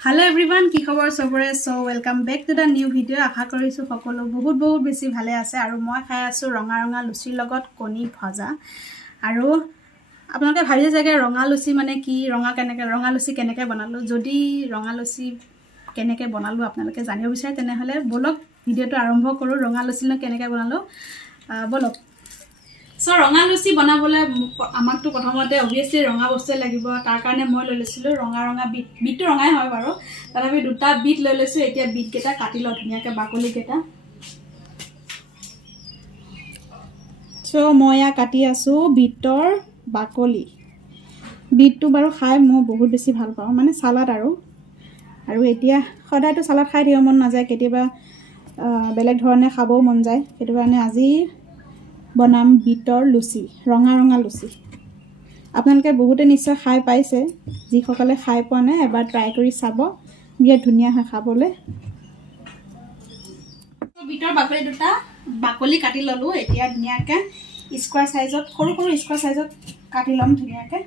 Hello everyone, কি খবৰ সবৰে so welcome back to the new video আশা কৰিছো সকলো বহুত বেছি ভালে আছে আৰু মই খাই আছো ৰঙা লুচিৰ লগত কণী ভজা আৰু আপোনালোকে ভাবিছে যে ৰঙা লুচি মানে কি ৰঙা লুচি কেনেকৈ বনালো যদি ৰঙা লুচি কেনেকৈ বনালো আপোনালোকে জানিব বিচাৰে তেনেহলে বলক ভিডিওটো আৰম্ভ কৰো ৰঙা লুচি কেনেকৈ বনালো বলক সো ৰঙা লুচি বনাবলৈ আমাকটো প্ৰথমতে অবিয়াসলি ৰঙা বস্তু লাগিব তাৰ কাৰণে মই লৈ লৈছিলো ৰঙা বিটটো ৰঙাই হয় বাৰু তথাপি দুটা বিট লৈ লৈছো এতিয়া বিট কেটা কাটি লওঁ ধুনিয়াকৈ বাকলি কেটা সো মই কাটি আছো বিটৰ বাকলি বিটটো বাৰু খাই মই বহুত বেছি ভাল পাওঁ মানে সালাড আৰু এতিয়া সদায়টো সালাড খাই থাকিব মন নাযায় কেতিয়াবা বেলেগ ধৰণে খাবও মন যায় সেইটো কাৰণে আজি বনাম বিটৰ লুচি ৰঙা লুচি আপোনালোকে বহুতে নিশ্চয় খাই পাইছে যিসকলে খাই পোৱা নাই এবাৰ ট্ৰাই কৰি চাব বিৰাট ধুনীয়া হয় খাবলৈ বিটৰ বাকলি দুটা বাকলি কাটি ললো এতিয়া ধুনীয়াকৈ স্কোয়াৰ সাইজত সৰু স্কোয়াৰ সাইজত কাটি লম ধুনীয়াকৈ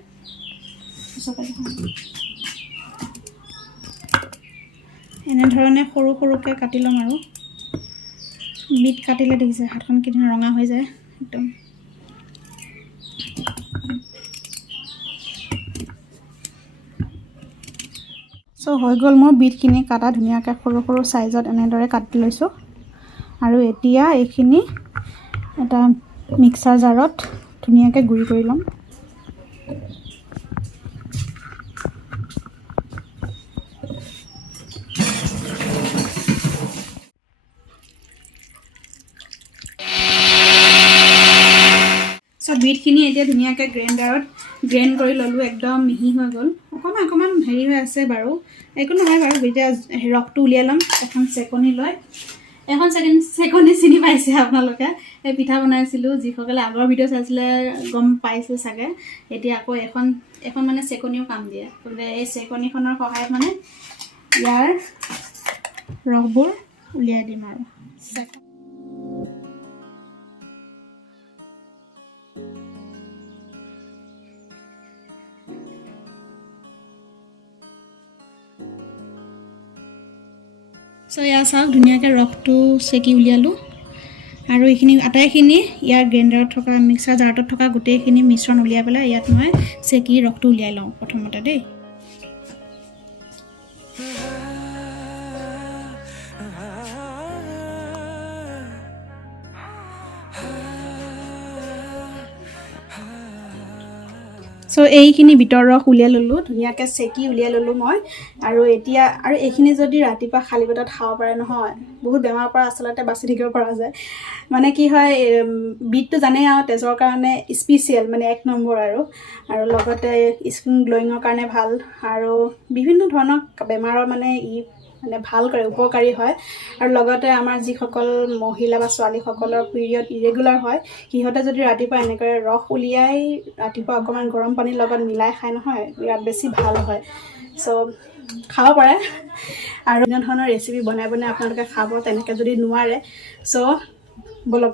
এনে ধৰণে সৰুকৈ কাটি লম আৰু বিট কাটিলে দেখিছে হাতখন কি ধুনীয়া ৰঙা হৈ যায় একদম সো হৈ গ'ল মোৰ বিটখিনি কাটা ধুনীয়াকৈ সৰু সাইজত এনেদৰে কাটি লৈছো আৰু এতিয়া এইখিনি এটা মিক্সাৰ জাৰত ধুনীয়াকৈ গুৰি কৰি লম সো বিটখিনি এতিয়া ধুনীয়াকৈ গ্ৰাইণ্ডাৰত গ্ৰাইণ্ড কৰি ললো একদম মিহি হৈ গ'ল অকমান হেৰি হৈ আছে বাৰু একো নহয় বাৰু এতিয়া ৰসটো উলিয়াই লম এখন চেকনি লৈ এখন চেকনি চিনি পাইছে আপোনালোকে এই পিঠা বনাইছিলো যিসকলে আগৰ ভিডিও চাইছিলে গম পাইছে চাগে এতিয়া আকৌ এখন মানে চেকনিও কাম দিয়ে গলে এই চেকনিখনৰ সহায়ত মানে ইয়াৰ ৰসবোৰ উলিয়াই দিম আৰু সো ইয়াৰ চাওক ধুনীয়াকৈ ৰসটো চেকি উলিয়ালো আৰু এইখিনি আটাইখিনি ইয়াৰ গ্ৰাইণ্ডাৰত থকা মিক্সাৰ জাৰটোত থকা গোটেইখিনি মিশ্ৰণ উলিয়াই পেলাই ইয়াত মই চেকি ৰসটো উলিয়াই লওঁ প্ৰথমতে দেই সো এইখিনি বিটৰ ৰস উলিয়াই ললো ধুনীয়াকৈ চেকি উলিয়াই ললো মই আৰু এতিয়া আৰু এইখিনি যদি ৰাতিপুৱা খালি পেটত খাব পাৰে নহয় বহুত বেমাৰৰ পৰা আচলতে বাচি থাকিব পৰা যায় মানে কি হয় বিটটো জানেই আৰু তেজৰ কাৰণে স্পেচিয়েল মানে এক নম্বৰ আৰু লগতে স্কিন গ্লোইঙৰ কাৰণে ভাল আৰু বিভিন্ন ধৰণৰ বেমাৰৰ মানে মানে ভাল কৰে উপকাৰী হয় আৰু লগতে আমাৰ যিসকল মহিলা বা ছোৱালীসকলৰ পিৰিয়ড ইৰেগুলাৰ হয় কিহতে যদি ৰাতিপুৱা এনেকৈ ৰস উলিয়াই ৰাতিপুৱা অকমান গৰম পানীৰ লগত মিলাই খাই নহয় বিৰাট বেছি ভাল হয় সো খাব পাৰে আৰু বিভিন্ন ধৰণৰ ৰেচিপি বনাই আপোনালোকে খাব তেনেকৈ যদি নোৱাৰে সো বলক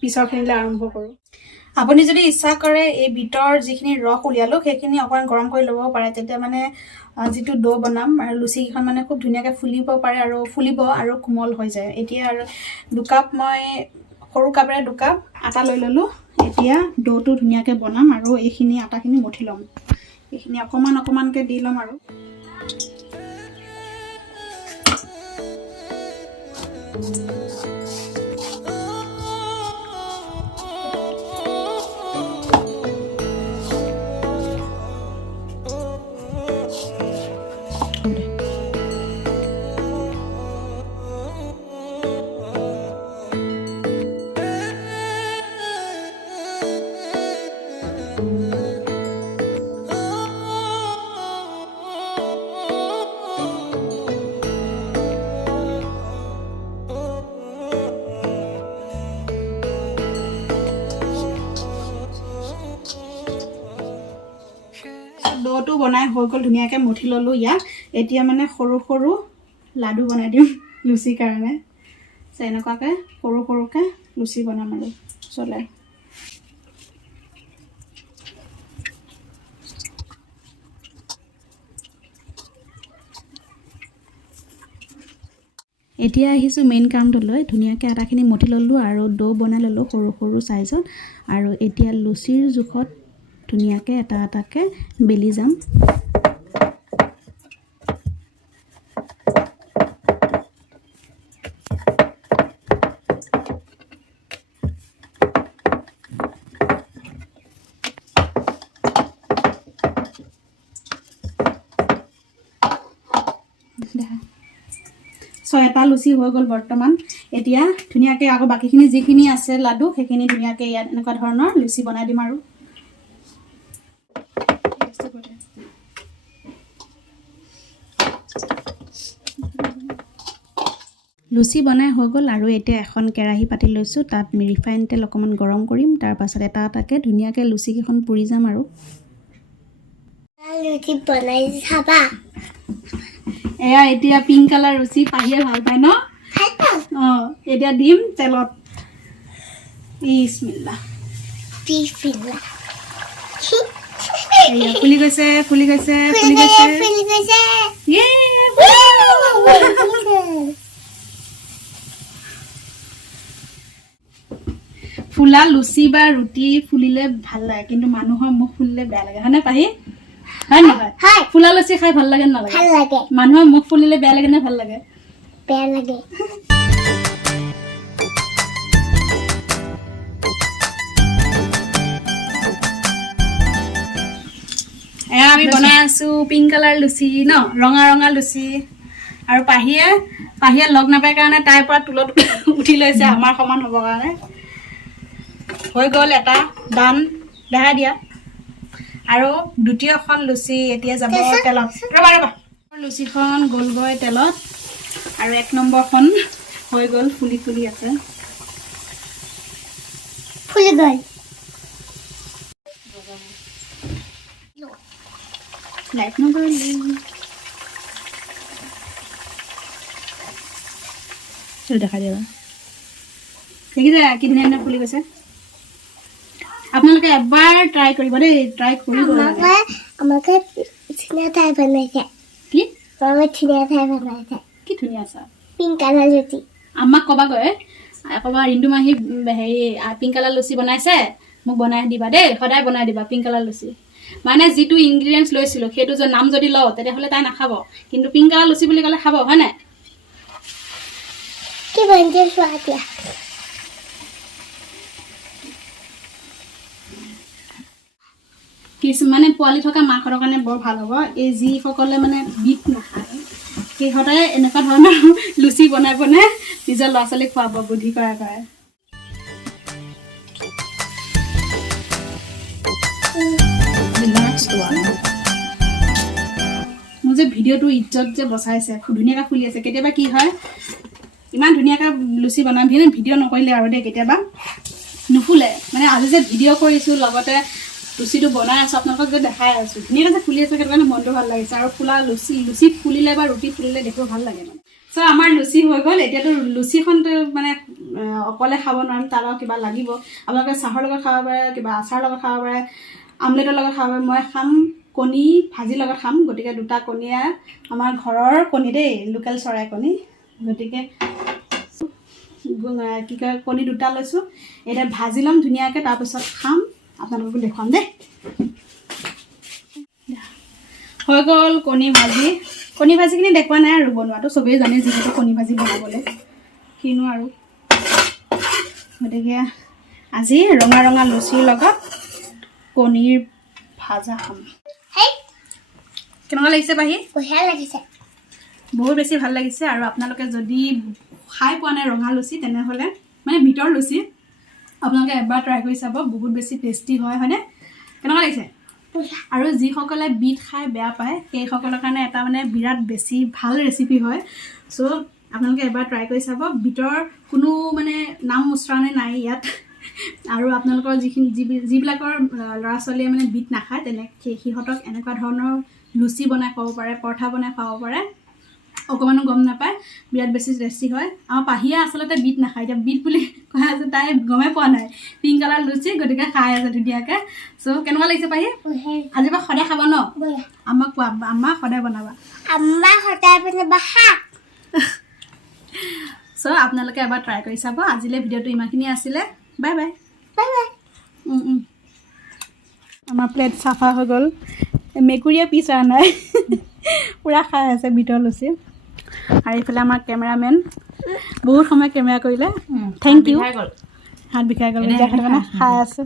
পিছৰখিনিলৈ আৰম্ভ কৰোঁ আপুনি যদি ইচ্ছা কৰে এই বিটৰ যিখিনি ৰস উলিয়ালো সেইখিনি অকমান গৰম কৰি ল'ব পাৰে তেতিয়া মানে যিটো ডো বনাম আৰু লুচিখন মানে খুব ধুনীয়াকৈ ফুলিব আৰু কোমল হৈ যায় এতিয়া আৰু দুকাপ মই সৰু কাপেৰে দুকাপ আটা লৈ ললো এতিয়া ডোটো ধুনীয়াকৈ বনাম আৰু এইখিনি আটাখিনি মঠি ল'ম এইখিনি অকমানকৈ দি ল'ম আৰু ডোটো বনাই হৈ গ'ল ধুনীয়াকৈ মঠি ললো ইয়াক এতিয়া মানে সৰু লাডু বনাই দিম লুচিৰ কাৰণে এনেকুৱাকৈ সৰুকৈ লুচি বনাম আৰু চলে এতিয়া আহিছোঁ মেইন কামটোলৈ ধুনীয়াকৈ আটাখিনি মঠি ল'লোঁ আৰু ডো বনাই ল'লোঁ সৰু সৰু চাইজত আৰু এতিয়া লুচিৰ জোখত ধুনীয়াকৈ এটা এটাকৈ বেলি যাম এটা লুচি হৈ গ'ল বৰ্তমান এতিয়া ধুনীয়াকৈ আকৌ বাকীখিনি যিখিনি আছে লাডু সেইখিনি ধুনীয়াকৈ ইয়াত এনেকুৱা ধৰণৰ লুচি বনাই দিম আৰু লুচি বনাই হৈ গ'ল আৰু এতিয়া এখন কেৰাহী পাতি লৈছোঁ তাত ৰিফাইন তেল অকণমান গৰম কৰিম তাৰপাছত এটা এটাকৈ ধুনীয়াকৈ লুচিকেইখন পুৰি যাম আৰু লুচি বনাই চাবা এয়া এতিয়া পিংক কালাৰ লুচি পাহিয়ে ভাল পায় ন এতিয়া দিম তেলত বিসমিল্লাহ বিসমিল্লাহ এয়া ফুলি গৈছে ফুলি গৈছে ফুলি গৈছে ইয়ে ফুলা লুচি বা ৰুটি ফুলিলে ভাল লাগে কিন্তু মানুহৰ মুখ ফুলিলে বেয়া লাগে হয়নে পাহি হয় নহয় ফুলা লুচি খাই ভাল লাগে নালাগে ভাল লাগে মানুহৰ মুখ ফুলিলে বেয়া লাগে নে ভাল লাগে বেয়া লাগে এয়া আমি বনাই আছো পিংক কালাৰ লুচি ন ৰঙা ৰঙা লুচি আৰু পাহিয়ে লগ নাপায় কাৰণে তাইৰ পৰা তুলত উঠি লৈছে আমাৰ সমান হ'ব কাৰণে হৈ গ'ল এটা দান দেখা দিয়া আৰু দ্বিতীয়খন লুচি এতিয়া যাব তেলত ৰবা লুচিখন গ'লগৈ তেলত আৰু 1 নম্বৰখন হৈ গ'ল ফুলি ফুলি আছে ফুলি গ'ল লাইট নগ'ল দেখা দিবা দেখিছে কি ধুনীয়া ফুলি গৈছে আপোনালোকে এবাৰ ট্ৰাই কৰিব দেই ট্ৰাই কৰিব আমাকে ধুনীয়া ঠাই বনাইছে কি আমাকে ধুনীয়া ঠাই বনাইছে কি ধুনীয়া আছে পিংক কালাৰ লুচি আমাক ক'বাগৈ ক'বা ৰিন্দু মাহী হেৰি পিংক কালাৰ লুচি বনাইছে মোক বনাই দিবা দেই সদায় বনাই দিবা পিংক কালাৰ লুচি মানে যিটো ইনগ্ৰিডিয়েণ্টছ লৈছিলোঁ সেইটো যে নাম যদি লওঁ তেতিয়াহ'লে তাই নাখাব কিন্তু পিংক কালাৰ লুচি বুলি ক'লে খাব হয় নাই কি বনাইছে চোৱা এতিয়া কিছুমানে পোৱালি থকা মাকৰ কাৰণে বৰ ভাল হ'ব এই যিসকলে মানে বিট নাখায় সিহঁতে এনেকুৱা ধৰণৰ লুচি বনাই বনাই নিজৰ ল'ৰা ছোৱালীক খুৱাব বুদ্ধি কৰা কৰে মোৰ যে ভিডিঅ'টো ইজ্জত যে বচাইছে ধুনীয়াকৈ ফুলি আছে কেতিয়াবা কি হয় ইমান ধুনীয়াকৈ লুচি বনাম ভিডিঅ' নকৰিলে আৰু দেই কেতিয়াবা নুফুলে মানে আজি যে ভিডিঅ' কৰিছোঁ লগতে লুচিটো বনাই আছোঁ আপোনালোকক যে দেখাই আছোঁ ধুনীয়াকৈ যে ফুলি আছে সেইটো কাৰণে মনটো ভাল লাগিছে আৰু ফুলা লুচি ফুলিলে বা ৰুটি ফুলিলে দেখিব ভাল লাগে মানে চ' আমাৰ লুচি হৈ গ'ল এতিয়াতো লুচিখনটো মানে অকলে খাব নোৱাৰিম তাৰ লগত কিবা লাগিব আপোনালোকে চাহৰ লগত খাব পাৰে কিবা আচাৰৰ লগত খাব পাৰে আমলেটৰ লগত খাব পাৰে মই খাম কণী ভাজিৰ লগত খাম গতিকে 2টা কণীয়ে আমাৰ ঘৰৰ কণী দেই লোকেল চৰাই কণী গতিকে কি কয় কণী 2টা লৈছোঁ এতিয়া ভাজি ল'ম ধুনীয়াকৈ তাৰপিছত খাম আপোনালোককো দেখুৱাম দেই হৈ গ'ল কণী ভাজিখিনি দেখুৱা নাই আৰু বনোৱাটো চবেই জানে যিহেতু কণী ভাজি বনাবলৈ কিনো আৰু গতিকে আজি ৰঙা ৰঙা লুচিৰ লগত কণীৰ ভাজা খাম কেনেকুৱা লাগিছে পাহি বঢ়িয়া লাগিছে বহুত বেছি ভাল লাগিছে আৰু আপোনালোকে যদি খাই পোৱা নাই ৰঙা লুচি তেনেহ'লে মানে ভিতৰ লুচি আপোনালোকে এবাৰ ট্ৰাই কৰি চাব বহুত বেছি টেষ্টি হয়নে কেনেকুৱা লাগিছে আৰু যিসকলে বিট খাই বেয়া পায় সেইসকলৰ কাৰণে এটা মানে বিৰাট বেছি ভাল ৰেচিপি হয় চ' আপোনালোকে এবাৰ ট্ৰাই কৰি চাব বিটৰ কোনো মানে নাম উচ্চাৰণে নাই ইয়াত আৰু আপোনালোকৰ যিবিলাকৰ ল'ৰা ছোৱালীয়ে মানে বিট নাখায় সিহঁতক এনেকুৱা ধৰণৰ লুচি বনাই খাব পাৰে পৰঠা বনাই খাব পাৰে অকমানো গম নাপায় বিৰাট বেছি টেষ্টি হয় আমাৰ পাহিয়ে আচলতে বিট নাখায় এতিয়া বিট বুলি কোৱা আছে তাই গমে পোৱা নাই পিংক কালাৰ লুচি গতিকে খাই আছে ধুনীয়াকৈ চ' কেনেকুৱা লাগিছে পাহি আজিৰ পৰা সদায় খাবা ন আমাক কোৱা আমাক সদায় বনাবা শাক সো আপোনালোকে এবাৰ ট্ৰাই কৰি চাব আজিলে ভিডিওটো ইমানখিনি আছিলে বাই বাই বাই বাই আমাৰ প্লেট চাফা হৈ গ'ল মেকুৰীয়ে পিছা নাই পুৰা খাই আছে বিটৰ লুচি আৰু এইফালে আমাৰ কেমেৰামেন বহুত সময় কেমেৰা কৰিলে থেংক ইউ হাত বিষাই গ'ল এতিয়া খাই আছে